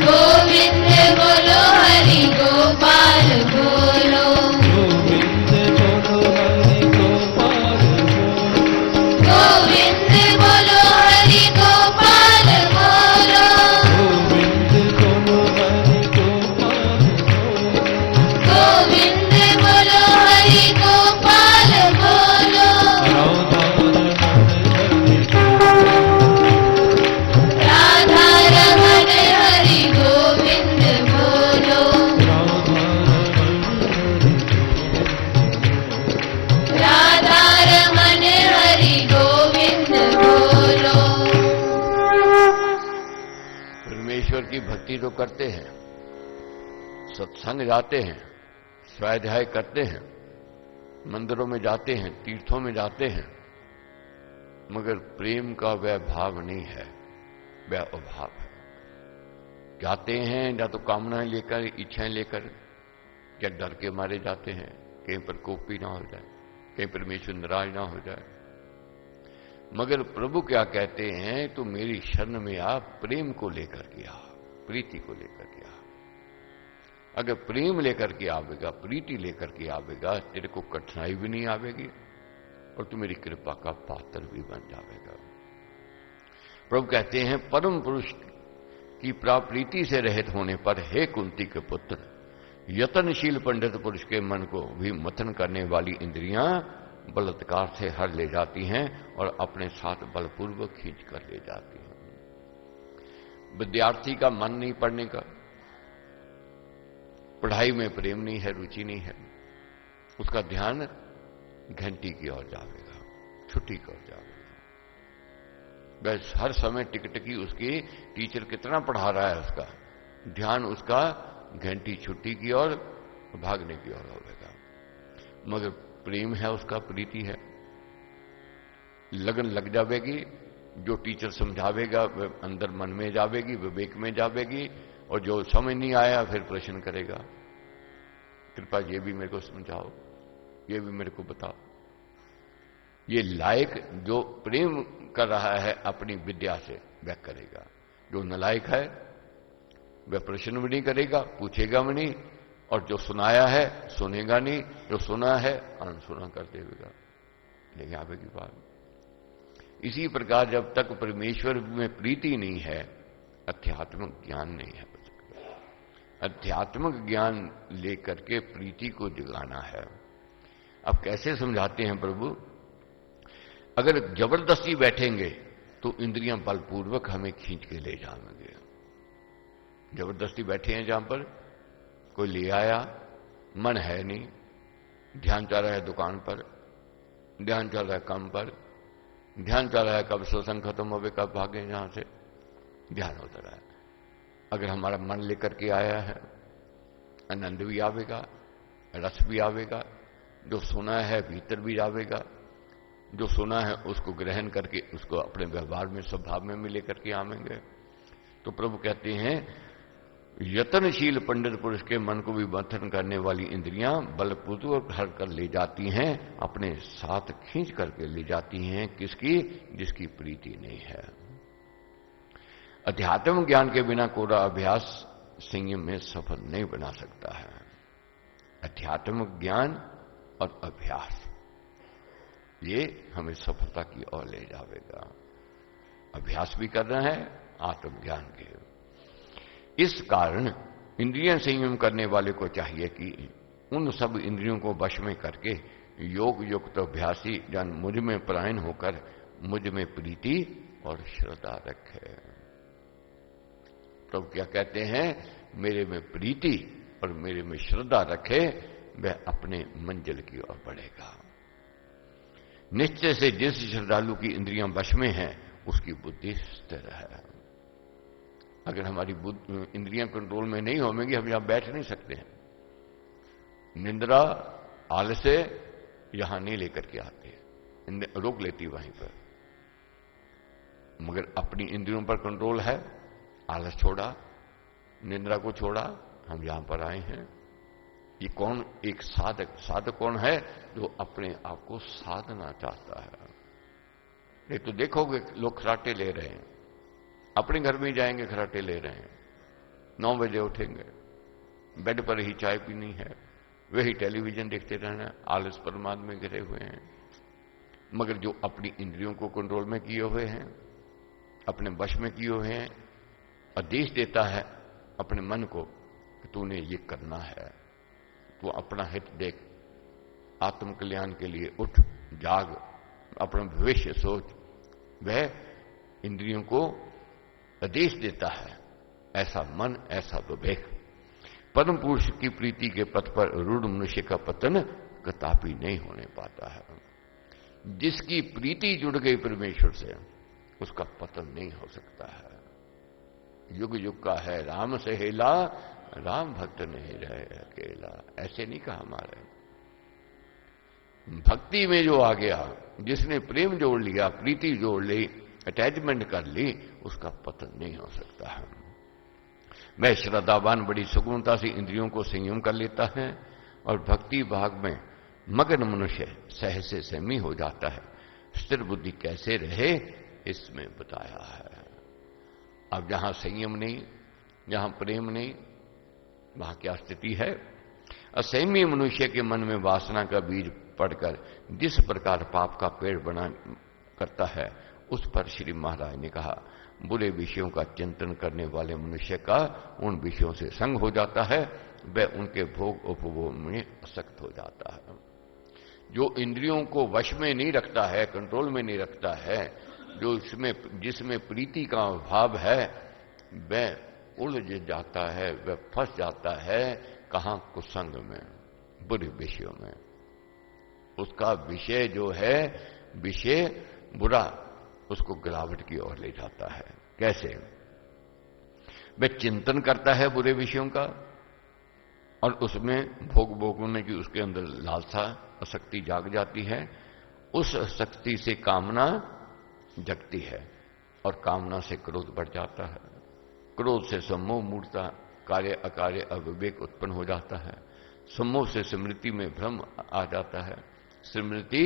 गोविंद बोलो हरि गोपाल बोलो, गोविंद बोलो हरि गोपाल बोलो, गोविंद बोलो हरि गोपाल बोलो, गोविंद बोलो हरि गोपाल बोलो, गोविंद बोलो हरि गोपाल बोलो, राधा रमण हरि राधा रमण हरि गोविंद बोलो, राधा रमण हरि गोविंद बोलो। परमेश्वर की भक्ति तो करते हैं, सत्संग जाते हैं, स्वाध्याय करते हैं, मंदिरों में जाते हैं, तीर्थों में जाते हैं, मगर प्रेम का वह भाव नहीं है, वह अभाव है। जाते हैं या तो कामनाएं लेकर, इच्छाएं लेकर, या डर के मारे जाते हैं कहीं पर कोपी ना हो जाए, कहीं परमेश्वर नाराज ना हो जाए। मगर प्रभु क्या कहते हैं, तू मेरी शरण में आ, प्रेम को लेकर के आ, प्रीति को लेकर के आ। अगर प्रेम लेकर के आवेगा, प्रीति लेकर के आवेगा, तेरे को कठिनाई भी नहीं आवेगी और तू मेरी कृपा का पात्र भी बन जाएगा। प्रभु कहते हैं परम पुरुष की प्रीति से रहित होने पर हे कुंती के पुत्र, यतनशील पंडित पुरुष के मन को भी मथन करने वाली इंद्रियां बलात्कार से हर ले जाती हैं और अपने साथ बलपूर्वक खींच कर ले जाती हैं। विद्यार्थी का मन नहीं पढ़ने का, पढ़ाई में प्रेम नहीं है, रुचि नहीं है, उसका ध्यान घंटी की ओर जाएगा, छुट्टी की ओर जाएगा। बस हर समय टिकटकी उसकी टीचर कितना पढ़ा रहा है, उसका ध्यान उसका घंटी छुट्टी की ओर भागने की ओर होगा। मगर प्रेम है उसका, प्रीति है, लगन लग जाएगी, जो टीचर समझावेगा वह अंदर मन में जावेगी, विवेक में जावेगी, और जो समझ नहीं आया फिर प्रश्न करेगा, कृपा ये भी मेरे को समझाओ, ये भी मेरे को बताओ। ये लायक जो प्रेम कर रहा है अपनी विद्या से वह करेगा, जो नालायक है वह प्रश्न भी नहीं करेगा, पूछेगा भी नहीं, और जो सुनाया है सुनेगा नहीं, जो सुना है अनसुना कर देगा, नहीं आवेगी बात। इसी प्रकार जब तक परमेश्वर में प्रीति नहीं है, अध्यात्मिक ज्ञान नहीं है। अध्यात्मिक ज्ञान लेकर के प्रीति को जगाना है। अब कैसे समझाते हैं प्रभु? अगर जबरदस्ती बैठेंगे तो इंद्रियां बलपूर्वक हमें खींच के ले जाएंगे। जबरदस्ती बैठे हैं जहां पर, कोई ले आया, मन है नहीं, ध्यान चल रहा है दुकान पर, ध्यान चल रहा है काम पर, ध्यान चल रहा है कब सत्संग खत्म होवे, कब भागे, यहां से ध्यान होता रहा है। अगर हमारा मन लेकर के आया है, आनंद भी आवेगा, रस भी आवेगा, जो सुना है भीतर भी आवेगा, जो सुना है उसको ग्रहण करके उसको अपने व्यवहार में स्वभाव में लेकर के आवेंगे। तो प्रभु कहते हैं यतनशील पंडित पुरुष के मन को भी मंथन करने वाली इंद्रियां बलपूर्वक हर कर ले जाती हैं, अपने साथ खींच करके ले जाती हैं। किसकी? जिसकी प्रीति नहीं है। अध्यात्म ज्ञान के बिना कोरा अभ्यास संयम में सफल नहीं बना सकता है। अध्यात्म ज्ञान और अभ्यास ये हमें सफलता की ओर ले जाएगा। अभ्यास भी करना है आत्मज्ञान के। इस कारण इंद्रिय संयम करने वाले को चाहिए कि उन सब इंद्रियों को वश में करके योग युक्त अभ्यासी जन मुझ में परायण होकर मुझ में प्रीति और श्रद्धा रखे। तो क्या कहते हैं? मेरे में प्रीति और मेरे में श्रद्धा रखे, वह अपने मंजिल की ओर बढ़ेगा। निश्चय से जिस श्रद्धालु की इंद्रियां वश में हैं उसकी बुद्धि स्थिर है। अगर हमारी इंद्रियां कंट्रोल में नहीं होंगी, हम यहां बैठ नहीं सकते हैं। निंद्रा आलस्य यहां नहीं लेकर के आते, रोक लेती वहीं पर। मगर अपनी इंद्रियों पर कंट्रोल है, आलस छोड़ा, निंद्रा को छोड़ा, हम यहां पर आए हैं। ये कौन? एक साधक। साधक कौन है? जो अपने आप को साधना चाहता है। नहीं तो देखोगे लोग खराटे ले रहे हैं, अपने घर में ही जाएंगे खराटे ले रहे हैं, 9 बजे उठेंगे, बेड पर ही चाय पीनी है, वही टेलीविजन देखते रहना, आलस प्रमाद में घिरे हुए हैं। मगर जो अपनी इंद्रियों को कंट्रोल में किए हुए हैं, अपने वश में किए हुए हैं, आदेश देता है अपने मन को कि तूने ये करना है, तू अपना हित देख, आत्म कल्याण के लिए उठ, जाग, अपना भविष्य सोच, वह इंद्रियों को आदेश देता है। ऐसा मन, ऐसा विवेक परम पुरुष की प्रीति के पथ पर रूढ़ मनुष्य का पतन कदापि नहीं होने पाता है। जिसकी प्रीति जुड़ गई परमेश्वर से, उसका पतन नहीं हो सकता है। युग युग का है राम सहेला, राम भक्त नहीं रहे अकेला। ऐसे नहीं कहा हमारे। भक्ति में जो आ गया, जिसने प्रेम जोड़ लिया, प्रीति जोड़ ली, अटैचमेंट कर ली, उसका पतन नहीं हो सकता है। वह श्रद्धावान बड़ी सुगमता से इंद्रियों को संयम कर लेता है और भक्ति भाग में मगन मनुष्य सहज से सहमी हो जाता है। स्थिर बुद्धि कैसे रहे इसमें बताया है। अब जहां संयम नहीं, जहां प्रेम नहीं, वहां क्या स्थिति है? असंयमी मनुष्य के मन में वासना का बीज पड़कर जिस प्रकार पाप का पेड़ बना करता है, उस पर श्री महाराज ने कहा, बुरे विषयों का चिंतन करने वाले मनुष्य का उन विषयों से संग हो जाता है, वह उनके भोग उपभोग में आसक्त हो जाता है। जो इंद्रियों को वश में नहीं रखता है, कंट्रोल में नहीं रखता है, जो जिसमें प्रीति का अभाव है, वह उलझ जाता है, वह फंस जाता है। कहां? कुसंग में, बुरे विषयों में। उसका विषय जो है, विषय बुरा, उसको गिरावट की ओर ले जाता है। कैसे? वह चिंतन करता है बुरे विषयों का और उसमें भोग भोगने की उसके अंदर लालसा, आसक्ति जाग जाती है। उस आसक्ति से कामना जगती है और कामना से क्रोध बढ़ जाता है। क्रोध से सम्मोह मूर्ता, कार्य अकार्य अविवेक उत्पन्न हो जाता है। सम्मोह से स्मृति में भ्रम आ जाता है। स्मृति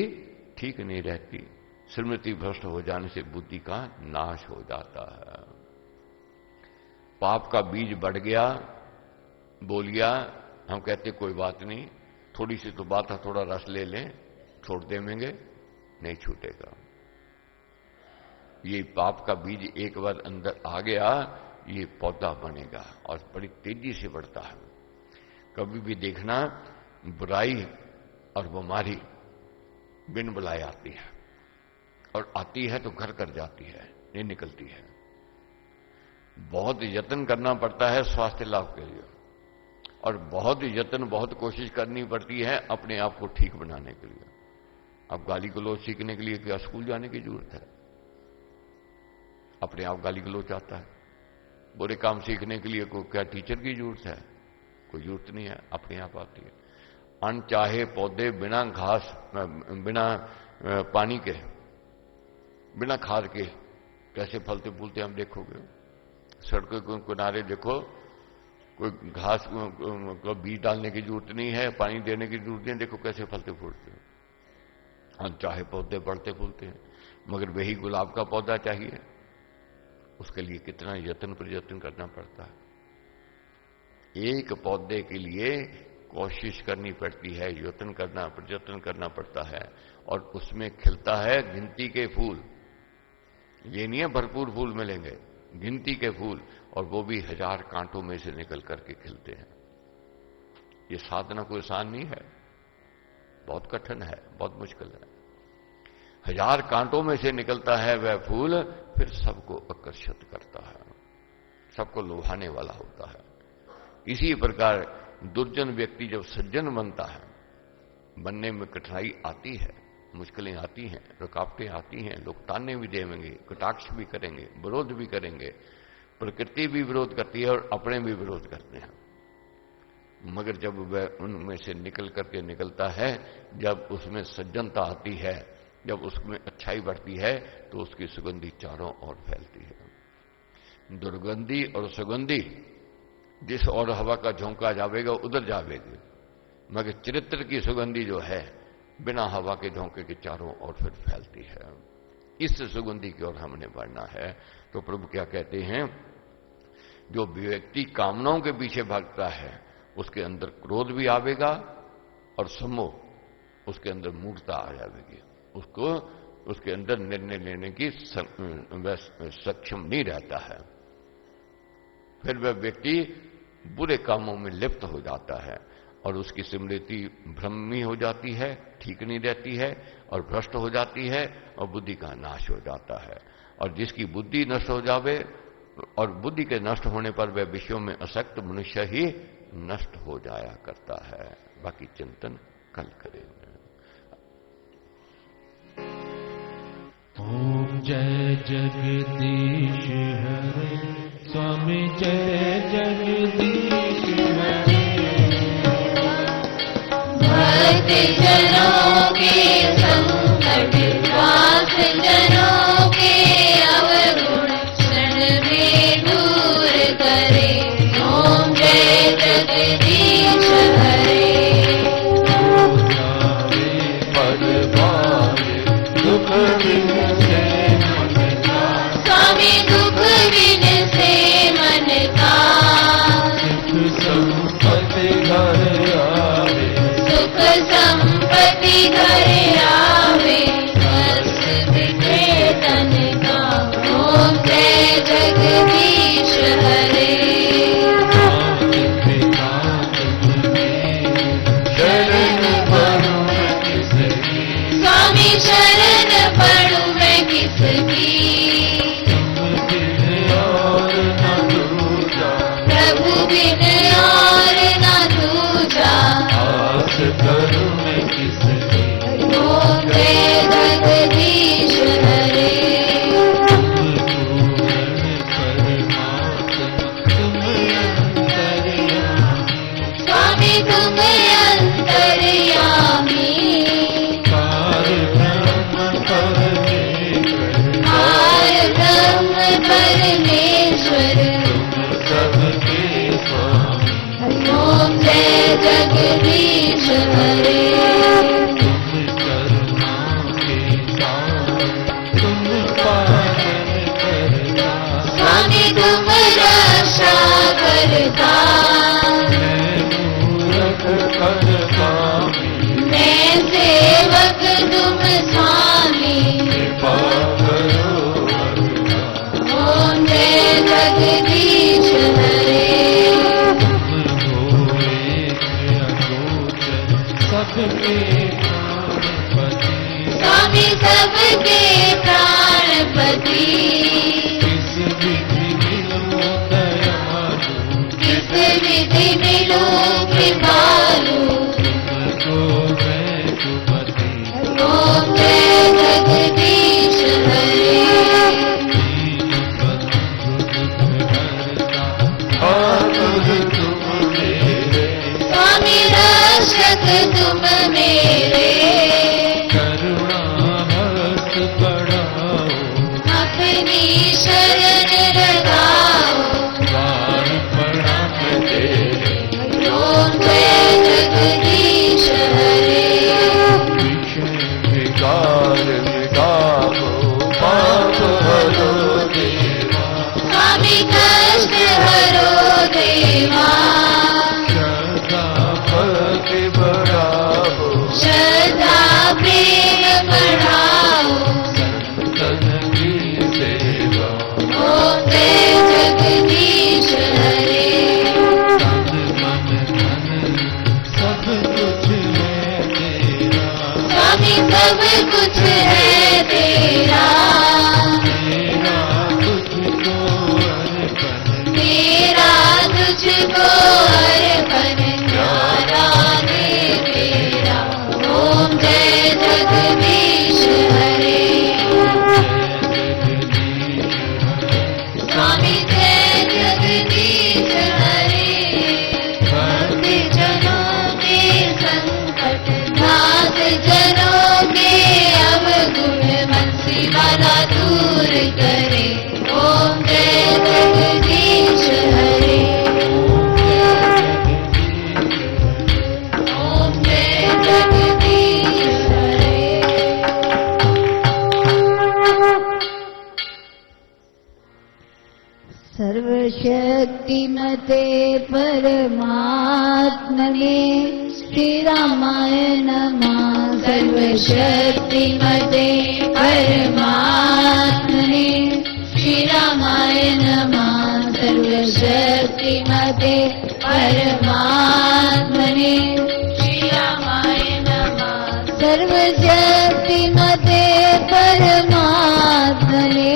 ठीक नहीं रहती। स्मृति भ्रष्ट हो जाने से बुद्धि का नाश हो जाता है। पाप का बीज बढ़ गया, बोल गया, हम कहते कोई बात नहीं, थोड़ी सी तो बात है, थोड़ा रस ले लें, छोड़ देंगे, नहीं छूटेगा। ये पाप का बीज एक बार अंदर आ गया, ये पौधा बनेगा और बड़ी तेजी से बढ़ता है। कभी भी देखना, बुराई और बीमारी बिन बुलाए आती है, और आती है तो घर कर जाती है, नहीं निकलती है। बहुत यत्न करना पड़ता है स्वास्थ्य लाभ के लिए, और बहुत यत्न, बहुत कोशिश करनी पड़ती है अपने आप को ठीक बनाने के लिए। अब गाली गलौज सीखने के लिए क्या स्कूल जाने की जरूरत है? अपने आप गाली गलौज आता है। बुरे काम सीखने के लिए क्या टीचर की जरूरत है? कोई जरूरत नहीं है, अपने आप आती है। अनचाहे पौधे बिना घास, बिना पानी के, बिना खाद के कैसे फलते फूलते हम देखोगे। सड़कों के किनारे देखो, कोई घास को बीज डालने की जरूरत नहीं है, पानी देने की जरूरत नहीं, देखो कैसे फलते फूलते हैं। अनचाहे पौधे बढ़ते फूलते हैं, मगर वही गुलाब का पौधा चाहिए, उसके लिए कितना यत्न प्रयत्न करना पड़ता है। एक पौधे के लिए कोशिश करनी पड़ती है, यत्न करना, प्रयत्न करना पड़ता है, और उसमें खिलता है गिनती के फूल। ये नहीं है भरपूर फूल मिलेंगे, गिनती के फूल, और वो भी 1000 कांटों में से निकल करके खिलते हैं। ये साधना कोई आसान नहीं है, बहुत कठिन है, बहुत मुश्किल है। 1000 कांटों में से निकलता है वह फूल, फिर सबको आकर्षित करता है, सबको लुभाने वाला होता है। इसी प्रकार दुर्जन व्यक्ति जब सज्जन बनता है, बनने में कठिनाई आती है, मुश्किलें आती हैं, रुकावटें आती हैं, लोग ताने भी देंगे, कटाक्ष भी करेंगे, विरोध भी करेंगे, प्रकृति भी विरोध करती है और अपने भी विरोध करते हैं। मगर जब वह उनमें से निकल करके निकलता है, जब उसमें सज्जनता आती है, जब उसमें अच्छाई बढ़ती है, तो उसकी सुगंधी चारों ओर फैलती है। दुर्गंधी और सुगंधी जिस और हवा का झोंका जावेगा उधर जावेगी, मगर चरित्र की सुगंधी जो है बिना हवा के झोंके के चारों ओर फिर फैलती है। इस सुगंधी की ओर हमने बढ़ना है। तो प्रभु क्या कहते हैं, जो व्यक्ति कामनाओं के पीछे भागता है उसके अंदर क्रोध भी आवेगा और सम्मोह, उसके अंदर मूर्खता आ जाएगी, उसको उसके अंदर निर्णय लेने की सक्षम नहीं रहता है। फिर वह व्यक्ति बुरे कामों में लिप्त हो जाता है और उसकी स्मृति भ्रमी हो जाती है, ठीक नहीं रहती है और भ्रष्ट हो जाती है और बुद्धि का नाश हो जाता है। और जिसकी बुद्धि नष्ट हो जावे, और बुद्धि के नष्ट होने पर वह विषयों में आसक्त मनुष्य ही नष्ट हो जाया करता है। बाकी चिंतन कल करेंगे। ओम जय जगदीश हरे, स्वामी जय जगदीश हरे। भक्त जनों के संकट दास जनों के अवगुण क्षण में दूर करे। ओम जय जगदीश हरे। हो जावे पद भारे, दुख बिन से मन का। स्वामी दुख बिन से मन का तुम पालन करता, स्वामी तुम रक्षा करता, मैं मूरख परगामी, मैं सेवक तुम स्वामी। कृपा करो भगवान। ओम जय जगदीश हरे। तुम हो एक अगोचर सबके प्राणपति, स्वामी सबके प्राणपति, किस विधि मिलो दयालु, किस विधि मिलो कृपालु। तुमको मैं सुमति, ओम जय जगदीश हरे। दीन बंधु दुख हरता, आतुर तुम मेरे, स्वामी रक्षक तुम मेरे, करुणा हस्त बढ़ाओ, अपनी शरण लगाओ। द्वार प्रणाम तेरे, ओम जय जगदीश हरे। विषय विकार मिटाओ, पाप हरो देवा, स्वामी कष्ट हरो देवा, श्रद्धा भक्ति बढ़ाओ, श्रद्धा प्रेम बढ़ाओ। संतन की सेवा, ओम जय जगदीश हरे। तन मन धन सब कुछ है तेरा, स्वामी सब कुछ है तेरा, मेरा तुझको अर्पण, तेरा तुझको अर्पण, प्यारा दे तेरा। ओम जय जगदीश हरे। स्वामी जय जगदीश हरे। भक्त जनों के संकट, नाथ जनों के अवगुण, बंसी वाला दूर करे। ओम जय जगदीश हरे। ओम जय जगदीश हरे। सर्वशक्तिमते परमात्मने श्री रामाय नमः। सर्वशक्तिमते परमात्मने श्री रामाय नमः। सर्वशक्तिमते परमात्मने श्री रामाय नमः। सर्वशक्तिमते परमात्मने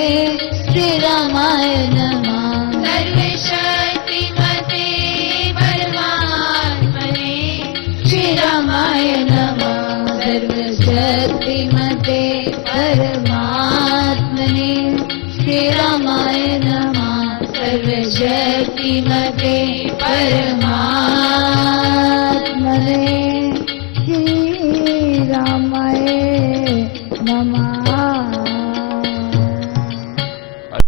श्री रामाय नमः। सर्वशक्तिमते परमात्मने श्री रामाय नमः। सर्वशक्तिमते परमात्मने श्री रामाय नमः। सर्वशक्तिमते परमात्मने श्री रामाय नमः।